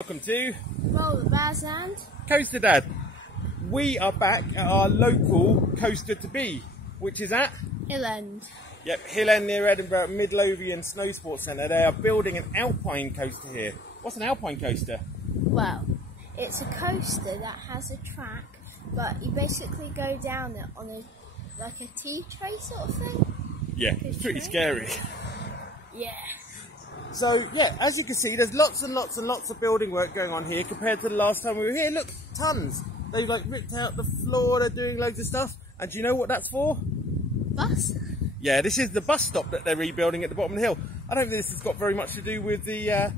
Welcome to Rollerbaz and Coaster Dad. We are back at our local coaster to be, which is at Hill End. Yep, Hill End near Edinburgh, Midlothian Snow Sports Centre. They are building an Alpine coaster here. What's an Alpine coaster? Well, it's a coaster that has a track, but you basically go down it on like a tea tray sort of thing. Yeah, it's pretty scary. Yeah. So yeah, as you can see, there's lots and lots and lots of building work going on here compared to the last time we were here. Look, tons. They've like ripped out the floor, they're doing loads of stuff. And do you know what that's for? Bus? Yeah, this is the bus stop that they're rebuilding at the bottom of the hill. I don't think this has got very much to do with the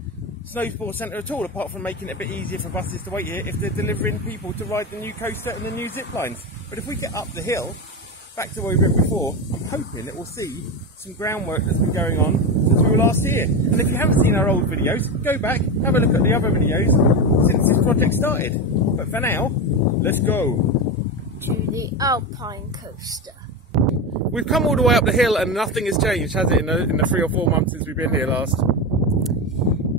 Snow Sports Centre at all, apart from making it a bit easier for buses to wait here if they're delivering people to ride the new coaster and the new zip lines. But if we get up the hill, back to where we were before, I'm hoping that we'll see some groundwork that's been going on since we were last here. And if you haven't seen our old videos, go back, have a look at the other videos since this project started. But for now, let's go to the Alpine coaster. We've come all the way up the hill and nothing has changed, has it, in the 3 or 4 months since we've been here last?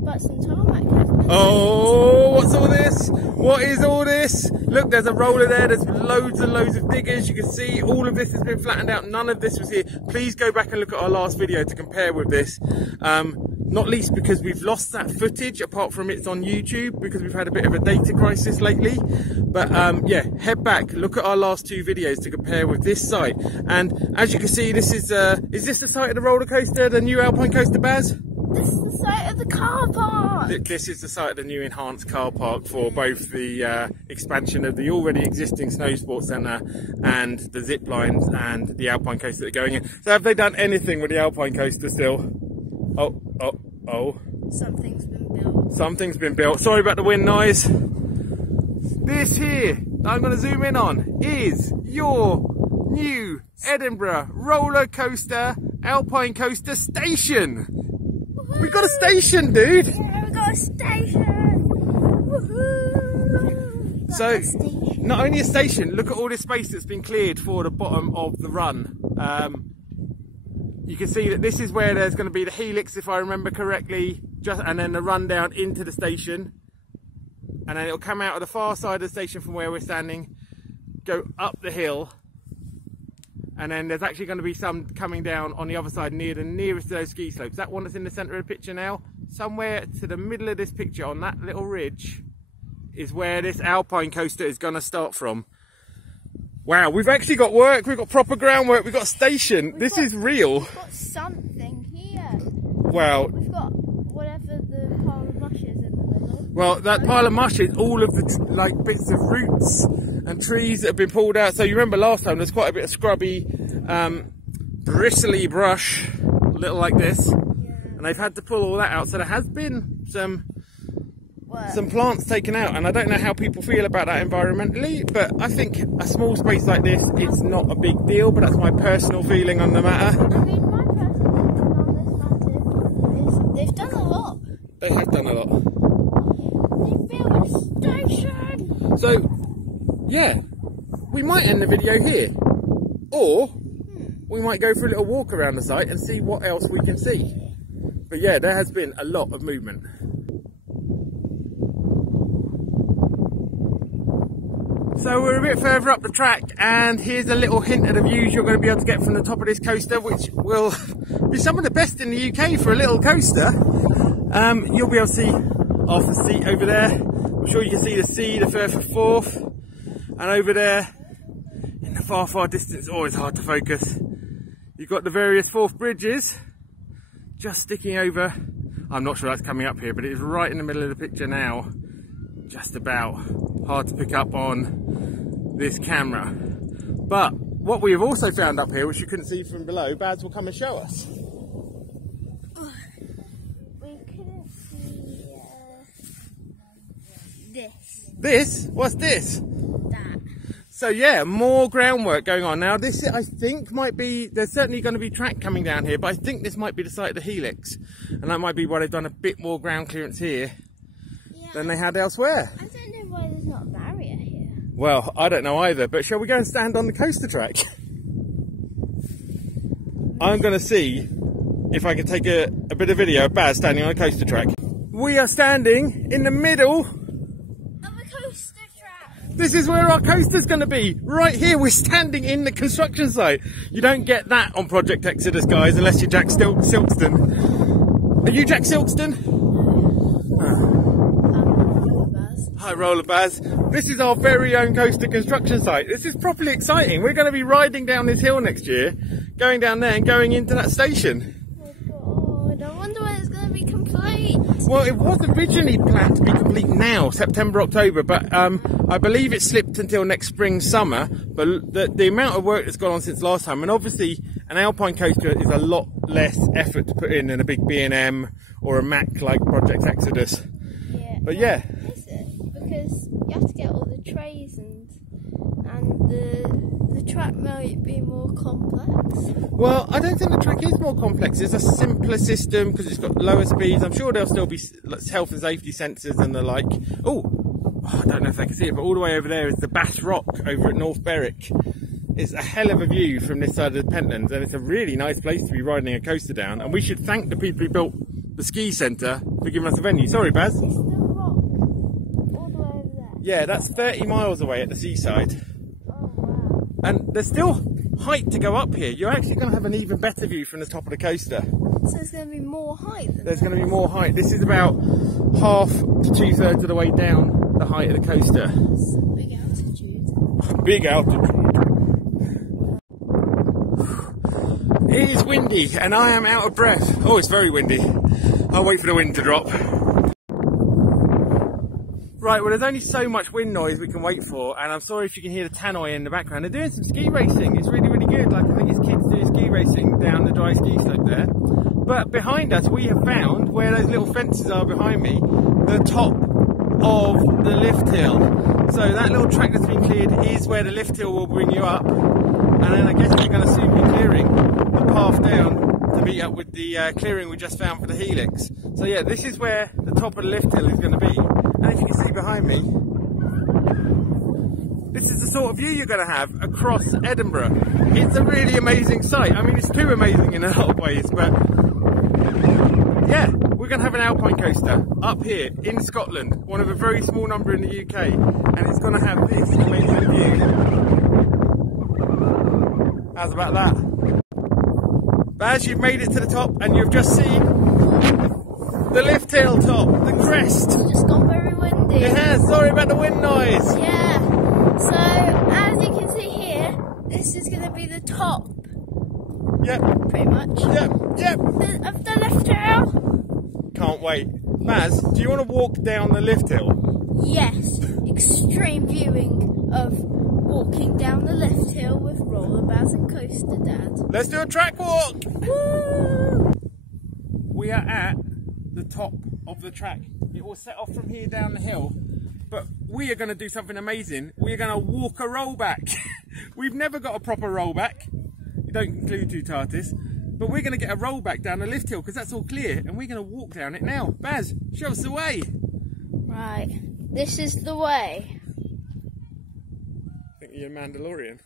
But some tarmac has been Oh, what's all this? What is all this? Look, there's a roller there, there's loads and loads of diggers. You can see all of this has been flattened out. None of this was here. Please go back and look at our last video to compare with this. Not least because we've lost that footage, apart from it's on YouTube, because we've had a bit of a data crisis lately. But yeah, head back, look at our last 2 videos to compare with this site. And as you can see, this is this the site of the roller coaster, the new Alpine coaster, Baz? This is the site of the car park. This is the site of the new enhanced car park for both the expansion of the already existing Snow Sports Centre and the zip lines and the Alpine coaster that are going in. So have they done anything with the Alpine coaster still? Oh. Something's been built. Something's been built. Sorry about the wind noise. This here, I'm going to zoom in on, is your new Edinburgh roller coaster Alpine coaster station. We got a station, dude! Yeah, we got a station! Woohoo! So, not only a station, look at all this space that's been cleared for the bottom of the run. You can see that this is where there's going to be the helix, if I remember correctly, and then the run down into the station. And then it'll come out of the far side of the station from where we're standing, go up the hill. And then there's actually going to be some coming down on the other side near the nearest of those ski slopes. That one that's in the centre of the picture now, somewhere to the middle of this picture on that little ridge is where this Alpine coaster is going to start from. Wow, we've actually got work, we've got proper groundwork, we've got a station. This is real. We've got something here. Wow. We've got whatever the pile of mush is in the middle. Well, that pile of mush is all of the like bits of roots and trees that have been pulled out. So you remember last time there's quite a bit of scrubby, bristly brush, little like this. Yeah. And they've had to pull all that out. So there has been some plants taken out. And I don't know how people feel about that environmentally, but I think a small space like this, it's not a big deal, but that's my personal feeling on the matter. I mean, my personal feeling on this matter is they've done a lot. They have done a lot. They built a station! So, yeah, we might end the video here, or we might go for a little walk around the site and see what else we can see. But yeah, there has been a lot of movement. So we're a bit further up the track, and here's a little hint of the views you're going to be able to get from the top of this coaster, which will be some of the best in the UK for a little coaster. You'll be able to see off the seat over there. I'm sure you can see the sea, the Firth of Forth. And over there, in the far, far distance, always hard to focus, you've got the various Forth bridges just sticking over. I'm not sure that's coming up here, but it is right in the middle of the picture now. Just about. Hard to pick up on this camera. But what we have also found up here, which you couldn't see from below, Baz will come and show us. We couldn't see this. This? What's this? That. So yeah, more groundwork going on. Now this, I think, might be, there's certainly going to be track coming down here, but I think this might be the site of the helix. And that might be why they've done a bit more ground clearance here than they had elsewhere. I don't know why there's not a barrier here. Well, I don't know either, but shall we go and stand on the coaster track? I'm going to see if I can take a bit of video of Baz standing on a coaster track. We are standing in the middle of a coaster track. This is where our coaster's going to be. Right here, we're standing in the construction site. You don't get that on Project Exodus, guys, unless you're Jack Silkston. Are you Jack Silkston? Rollerbaz. Hi, Rollerbaz. This is our very own coaster construction site. This is properly exciting. We're going to be riding down this hill next year, going down there and going into that station. Oh God, I wonder when it's going to be complete. Well, it was originally planned to be complete now, September, October, but I believe it slipped until next spring, summer. But the amount of work that's gone on since last time, and obviously an Alpine coaster is a lot less effort to put in than a big B&M or a Mack like Project Exodus. Yeah. But yeah. Is it? Because you have to get all the trays and the track might be more complex. Well, I don't think the track is more complex. It's a simpler system because it's got lower speeds. I'm sure there'll still be health and safety sensors and the like. Oh, I don't know if they can see it, but all the way over there is the Bass Rock over at North Berwick. It's a hell of a view from this side of the Pentlands, and it's a really nice place to be riding a coaster down. And we should thank the people who built the ski centre for giving us a venue. Sorry, Baz. It's the rock all the way over there. Yeah, that's 30 miles away at the seaside. Oh wow. And there's still height to go up here. You're actually going to have an even better view from the top of the coaster. So there's going to be more height than There's going to be more height. This is about half to 2/3 of the way down the height of the coaster. That's big altitude. Big altitude. It is windy and I am out of breath. Oh, it's very windy. I'll wait for the wind to drop. Right, well there's only so much wind noise we can wait for, and I'm sorry if you can hear the tannoy in the background. They're doing some ski racing. It's really, really good. Like, I think it's kids doing ski racing down the dry ski slope there. But behind us we have found, where those little fences are behind me, the top of the lift hill. So that little track that's been cleared is where the lift hill will bring you up. And then I guess we're going to soon be clearing the path down to meet up with the clearing we just found for the helix. So yeah, this is where the top of the lift hill is going to be. And if you can see behind me, this is the sort of view you're going to have across Edinburgh. It's a really amazing sight. I mean, it's too amazing in a lot of ways, but yeah, we're going to have an Alpine coaster up here in Scotland, one of a very small number in the UK, and it's going to have this amazing view. How's about that? Baz, you've made it to the top and you've just seen the lift hill top, the crest. It's just gone very windy. It has, sorry about the wind noise. Yeah, so as you can see here, this is going to be the top. Yep. Pretty much. Yep, yep. Of the lift hill. Can't wait. Baz, do you want to walk down the lift hill? Yes, extreme viewing of walking down the lift hill with Rollerbaz and Coaster Dad. Let's do a track walk. Woo! We are at the top of the track. It will set off from here down the hill, but we are going to do something amazing. We are going to walk a rollback. We've never got a proper rollback. You don't include two Tartus, but we're going to get a rollback down the lift hill because that's all clear, and we're going to walk down it now. Baz, show us the way. Right, this is the way. I think you're a Mandalorian.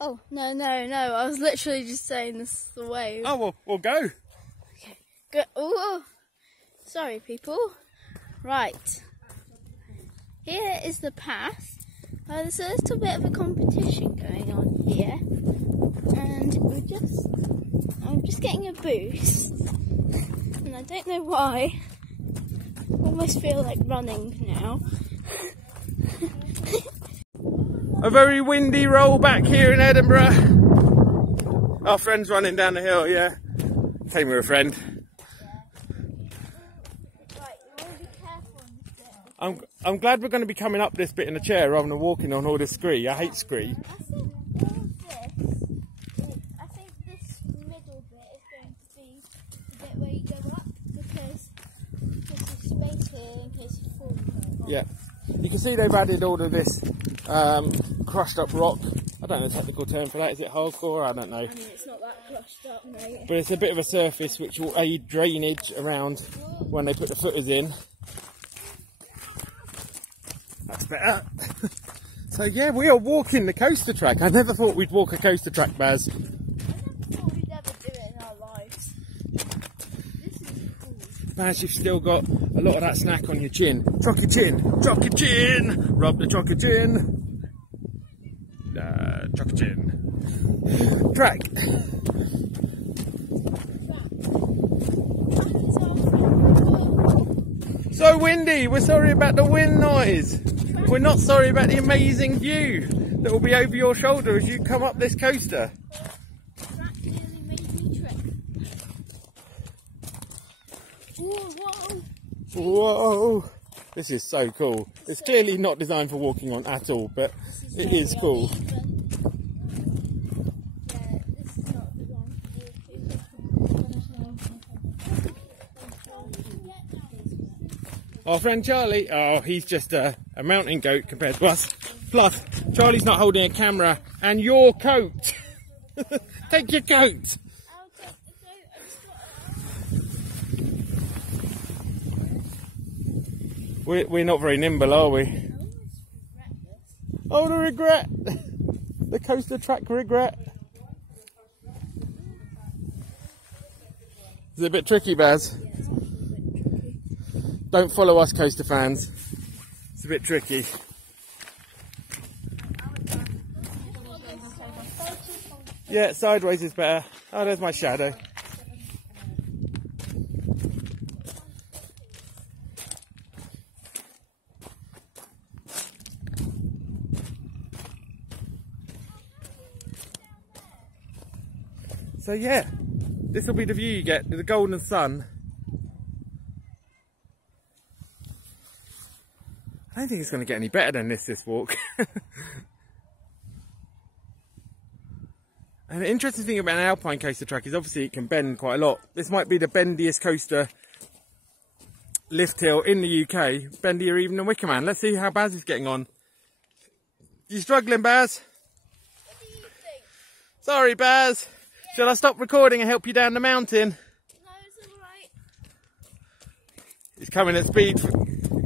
Oh, no, I was literally just saying this is the way. Oh, well, we'll go. Okay, go. Ooh. Sorry, people. Right. Here is the path. There's a little bit of a competition going on here. And I'm just getting a boost. And I don't know why. I almost feel like running now. A very windy roll back here in Edinburgh. Our friend's running down the hill, yeah. Came with a friend. I'm glad we're going to be coming up this bit in a chair rather than walking on all this scree. I hate scree. I think this middle bit is going to be the bit where you go up because there's space here in case you fall. Yeah. You can see they've added all of this crushed up rock. I don't know the technical term for that. Is it hardcore? I don't know. I mean, it's not that crushed up, mate. But it's a bit of a surface which will aid drainage around when they put the footers in. That's better. So yeah, we are walking the coaster track. I never thought we'd walk a coaster track, Baz. I never thought we'd ever do it in our lives. This is cool. Baz, you've still got a lot of that snack on your chin. Chock your chin, chock your chin, rub the chock your chin. Chock your chin. Track. So windy, we're sorry about the wind noise. We're not sorry about the amazing view that will be over your shoulder as you come up this coaster. Whoa! This is so cool. It's clearly not designed for walking on at all, but it is cool. Our friend Charlie, oh, he's just a mountain goat compared to us. Plus, Charlie's not holding a camera, and your coat. Take your coat. We're not very nimble, are we? Oh, the regret. The coaster track regret. It's a bit tricky, Baz. Don't follow us, coaster fans. It's a bit tricky. Yeah, sideways is better. Oh, there's my shadow. So yeah, this will be the view you get, the golden sun. I don't think it's going to get any better than this walk. And the interesting thing about an Alpine coaster track is obviously it can bend quite a lot. This might be the bendiest coaster lift hill in the UK, bendier even than Wicker Man. Let's see how Baz is getting on. You struggling, Baz? What do you think? Sorry, Baz. Yeah. Shall I stop recording and help you down the mountain? No, it's alright. It's coming at speed,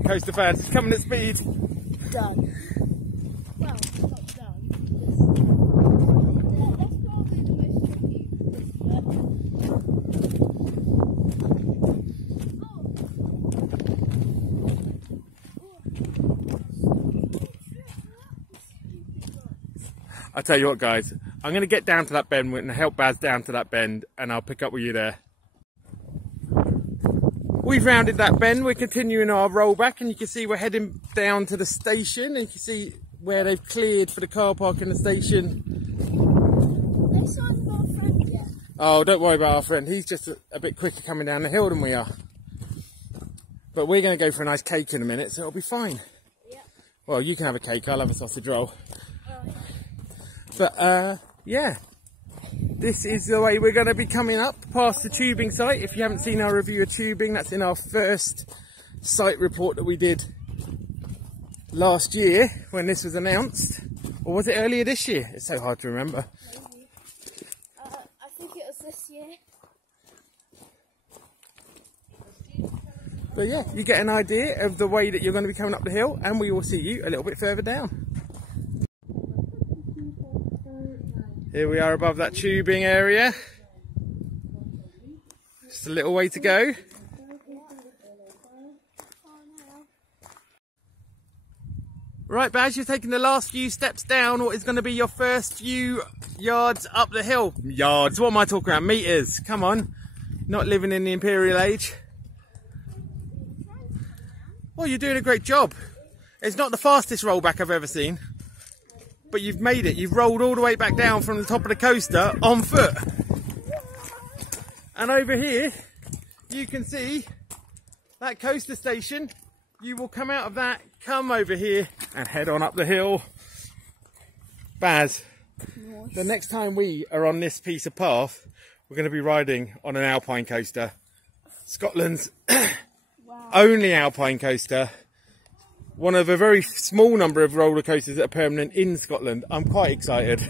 coaster fans. It's coming at speed. Done. Well, not done. That's probably the most tricky. I tell you what, guys, I'm going to get down to that bend and help Baz down to that bend, and I'll pick up with you there. We've rounded that bend, we're continuing our roll back, and you can see we're heading down to the station, and you can see where they've cleared for the car park in the station. Let's not have our friend yet. Oh, don't worry about our friend, he's just a bit quicker coming down the hill than we are. But we're going to go for a nice cake in a minute, so it'll be fine. Yeah. Well, you can have a cake, I'll have a sausage roll. Oh, yeah. But yeah, this is the way we're going to be coming up past the tubing site. If you haven't seen our review of tubing, that's in our first site report that we did last year when this was announced. Or was it earlier this year? It's so hard to remember. Maybe. I think it was this year. But yeah, you get an idea of the way that you're going to be coming up the hill, and we will see you a little bit further down. Here we are above that tubing area. Just a little way to go. Right, Baz, you're taking the last few steps down what is going to be your first few yards up the hill. Yards, what am I talking about? Meters, come on. Not living in the imperial age. Well, you're doing a great job. It's not the fastest rollback I've ever seen. But you've made it. You've rolled all the way back down from the top of the coaster on foot. And over here, you can see that coaster station. You will come out of that, come over here and head on up the hill. Baz, nice. The next time we are on this piece of path, we're going to be riding on an Alpine coaster. Scotland's wow. Only Alpine coaster. One of a very small number of roller coasters that are permanent in Scotland. I'm quite excited.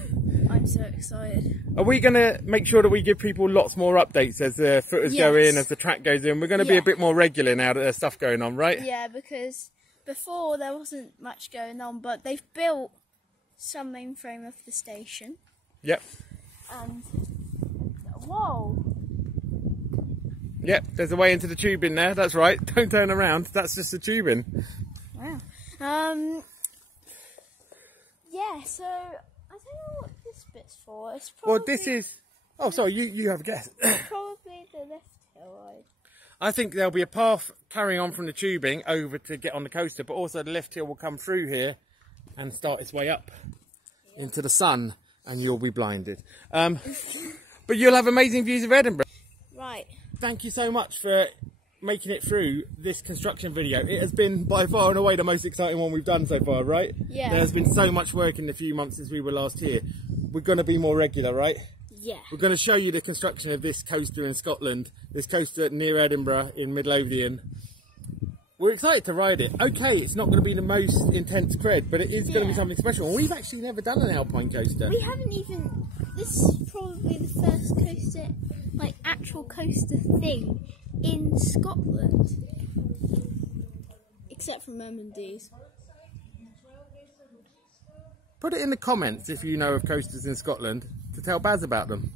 I'm so excited. Are we going to make sure that we give people lots more updates as the footers go in, as the track goes in? We're going to be a bit more regular now that there's stuff going on, right? Yeah, because before there wasn't much going on, but they've built some mainframe of the station. Yep. And, whoa! Yep, there's a way into the tubing there. That's right. Don't turn around. That's just the tubing. Wow. Yeah, so I don't know what this bit's for. It's probably... Well, this is... Oh, sorry, you have a guess. Probably the left hill ride. I think there'll be a path carrying on from the tubing over to get on the coaster, but also the lift hill will come through here and start its way up into the sun, and you'll be blinded. But you'll have amazing views of Edinburgh. Right. Thank you so much for making it through this construction video. It has been by far and away the most exciting one we've done so far, right? Yeah. There's been so much work in the few months since we were last here. We're going to be more regular, right? Yeah. We're going to show you the construction of this coaster in Scotland, this coaster near Edinburgh in Midlothian. We're excited to ride it. Okay, it's not going to be the most intense cred, but it is going to be something special. And we've actually never done an Alpine coaster. We haven't even... This is probably the first coaster, like actual coaster thing in Scotland. Except for D's. Put it in the comments if you know of coasters in Scotland to tell Baz about them.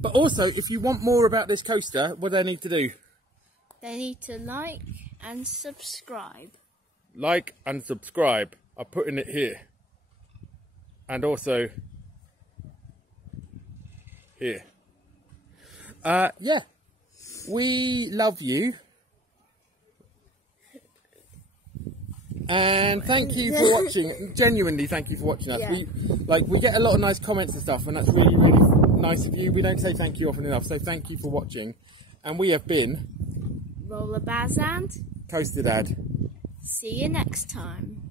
But also, if you want more about this coaster, what do they need to do? They need to like and subscribe. Like and subscribe. I'm putting it here. And also here. Yeah. We love you. And thank you for watching. Genuinely, thank you for watching us. Yeah. We get a lot of nice comments and stuff, and that's really, really nice of you. We don't say thank you often enough, so thank you for watching. And we have been Rollerbaz and Coaster Dad. See you next time.